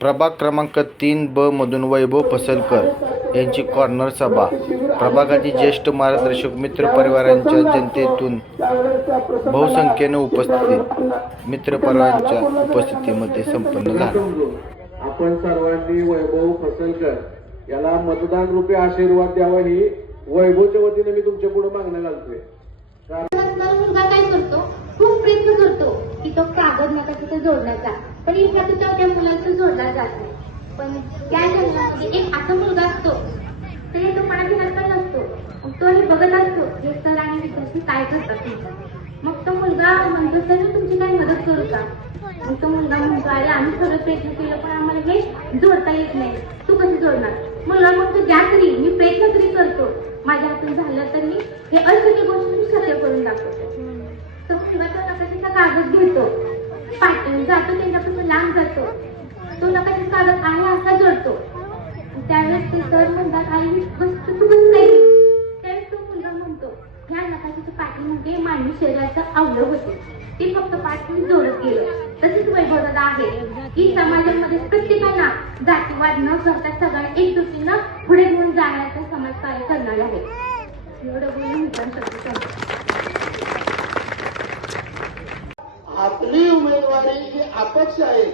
प्रभाग क्रमांक 3 ब मधून वैभव फसलकर यांची कॉर्नर सभा. प्रभागातील ज्येष्ठ मार्गदर्शक मित्रपरिवारांच्या जनतेतून बहुसंख्येने मित्रपरिवारांच्या उपस्थितीमध्ये संपन्न झाला. आपण सर्वांनी वैभव फसलकर याला मतदान रूपी आशीर्वाद द्यावा ही वैभवच्या वतीने मी तुमच्या पुढे मागणं घालतोय. मुलगा काय करतो, खूप प्रयत्न करतो की तो कागद नका तिथे जोडण्याचा, पण इथला त्या मुलाचा जोडला जात नाही. पण त्या जन्मामध्ये एक असा मुलगा असतो तरी तो पाठीमागचा नसतो, तो हे बघत असतो हे सर आणि विद्यार्थी काय करतात. मग तो मुलगा म्हणतो सर मी तुमची काय मदत करू का. मग तो मुलगा म्हणतो अरे आम्ही सगळं प्रयत्न केलं पण आम्हाला हे जोडता येत नाही, तू कसं जोडणार. मुलगा म्हणतो द्या तरी, मी प्रयत्न तरी करतो, माझ्या हातून झालं तर मी हे अशक्य गोष्ट मी शक्य करून दाखवतो. तो मुलगा तो नकाशाचा कागद घेतो, पाठवून जातो, त्यांच्यापासून लांब जातो, तो नकाशाचा कागद आहे असा जोडतो. त्यावेळेस ते सर म्हणतात आई गोष्ट तू कसं नाही. त्यावेळेस तो मुलगा म्हणतो ह्या नकाशाच्या पाठीमध्ये मानवी शरीराचं अवयव होते, ते फक्त पाठवून जोडत गेलं. तसेच वैभवदादा आहे की समाजामध्ये प्रत्येकाला जातीवाद न करता सगळ्यांना एकजुटीनं पुढे घेऊन जाण्याचं समाज कार्य करणारे आहे. एवढं बोलून मी पण आपली उमेदवारी ही अपक्ष आहे.